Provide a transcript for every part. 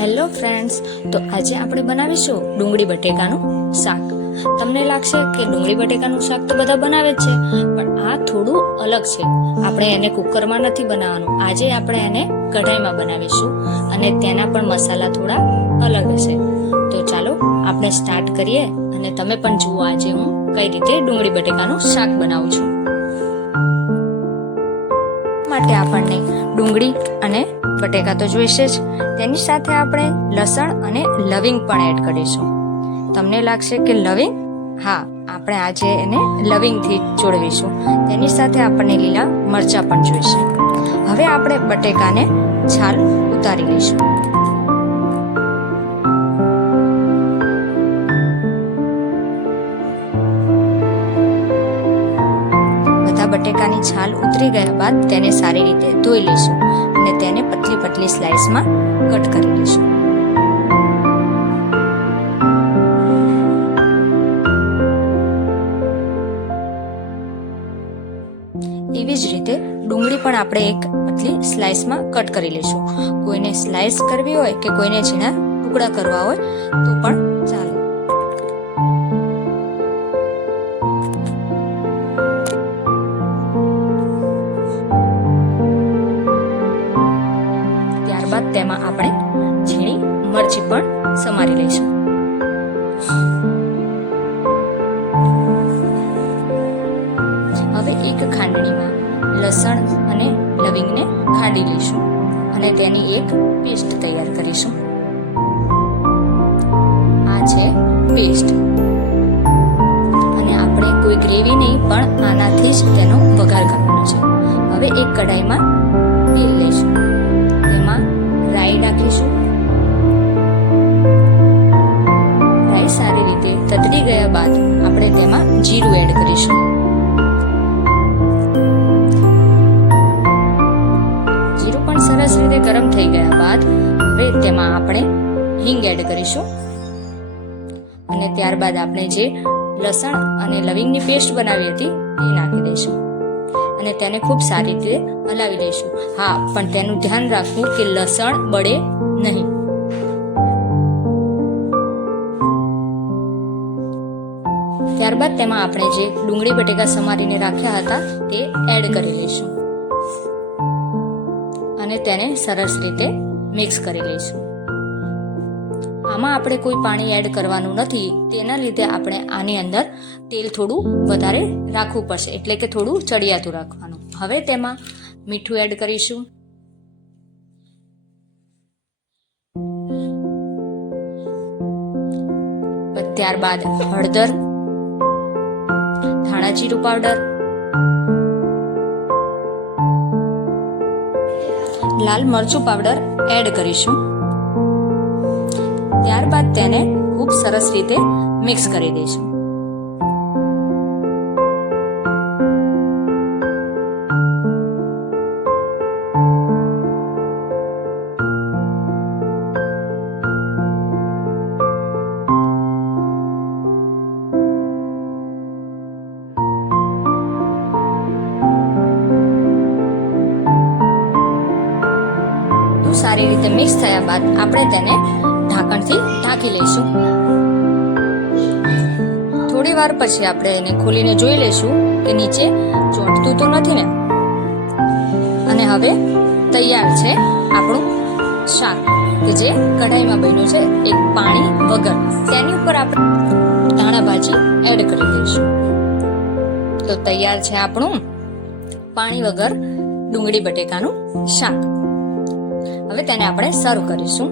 Hello friends, તો આજે આપણે બનાવીશું ડુંગળી બટેકાનું શાક. તમને લાગશે કે ડુંગળી બટેકાનું શાક તો બધા બનાવે જ છે, પણ આ થોડું અલગ છે. આપણે એને કુકરમાં નથી બનાવવાનું, આજે આપણે એને કઢાઈમાં બનાવીશું અને તેના પણ મસાલા થોડા અલગ હશે. તો ચાલો આપણે સ્ટાર્ટ કરીએ અને તમે પણ જુઓ આજે હું કઈ રીતે ડુંગળી બટેકાનું શાક બનાવું છું. માટે આપણને ડુંગળી અને બટેકા તો જોઈશે જ, તેની સાથે આપણે લસણ અને લવિંગ પણ એડ કરીશું. તમને લાગશે કે લવિંગ? હા, આપણે આજે એને લવિંગથી જોડવીશું. તેની સાથે આપણને લીલા મરચાં પણ જોઈશે. હવે આપણે બટેકાને છાલ ઉતારી લઈશું. બટેકાની છાલ ઉતરી ગયા બાદ તેને સારી રીતે ધોઈ લઈશું અને તેને પતલી પતલી સ્લાઇસમાં કટ કરી લઈશું. એવી જ રીતે ડુંગળી પણ આપણે એક પતલી સ્લાઇસમાં કટ કરી લઈશું. કોઈને સ્લાઇસ કરવી હોય કે કોઈને ઝીણા ટુકડા કરવા હોય તો પણ ચાલે. તેમાં આપણે ઝીણી મરચી પણ સમારી લઈશું. હવે એક ખાંડણીમાં લસણ અને લવિંગને ખાંડી લઈશું અને તેની એક પેસ્ટ તૈયાર કરીશું. આ છે પેસ્ટ અને આપણે કોઈ ગ્રેવી નહીં, પણ આનાથી જ તેનો વઘાર કરવાનો છે. હવે એક કઢાઈમાં તેલ લઈશું, તેમાં રાઈ નાખીશું. રાઈ સારી રીતે તતડી ગયા બાદ આપણે તેમાં જીરું એડ કરીશું. જીરું પણ સરસ રીતે ગરમ થઈ ગયા બાદ હવે તેમાં આપણે હિંગ એડ કરીશું અને ત્યારબાદ આપણે જે લસણ અને લવિંગની પેસ્ટ બનાવી હતી તે નાખી દઈશું અને તેને ખૂબ સારી રીતે હલાવી લઈશું. હા, પણ તેનું ધ્યાન રાખવું કે લસણ બળે નહીં. ત્યારબાદ તેમાં આપણે જે ડુંગળી બટેકા સમારીને રાખ્યા હતા તે એડ કરી લઈશું અને તેને સરસ રીતે મિક્સ કરી લઈશું. આમાં આપણે કોઈ પાણી એડ કરવાનું નથી, તેના લીધે આપણે આની અંદર તેલ થોડું વધારે રાખવું પડશે, એટલે કે થોડું ચડિયાતું રાખવાનું. હવે તેમાં મીઠું એડ કરીશું, ત્યારબાદ હળદર, ધાણા જીરું પાવડર, લાલ મરચું પાવડર એડ કરીશું. ત્યારબાદ તેને ખૂબ સરસ રીતે મિક્સ કરી દઈશું. સારી રીતે મિક્સ થયા બાદ આપણે તેને ઢાંકણથી ઢાંકી લઈશું. થોડી વાર પછી આપણે એને ખોલીને જોઈ લઈશું કે નીચે ચોંટતું તો નથી ને. અને હવે તૈયાર છે આપણું શાક કે જે કઢાઈમાં બન્યું છે, એક પાણી વગર. તેની ઉપર આપણે ધાણા ભાજી એડ કરી દઈશું. તો તૈયાર છે આપણું પાણી વગર ડુંગળી બટેકાનું શાક. હવે તેને આપણે સર્વ કરીશું.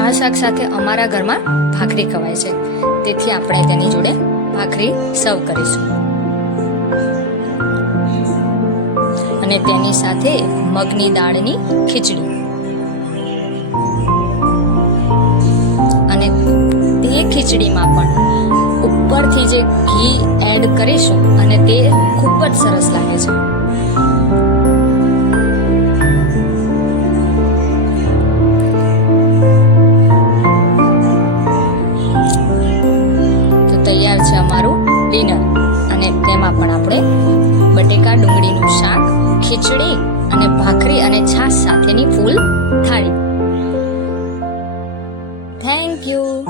આ શાક સાથે અમારા ઘરમાં ભાખરી ખવાય છે, તેથી આપણે તેની જોડે ભાખરી સર્વ કરીશું અને તેની સાથે મગની દાળની ખીચડી. અને તે ખીચડીમાં પણ ઉપરથી જે ઘી એડ કરીશું અને તે ખૂબ જ સરસ લાગે છે. ડિનર. અને તેમાં પણ આપણે બટેકા ડુંગળીનું શાક, ખીચડી અને ભાખરી અને છાશ સાથેની ફૂલ થાળી. Thank you.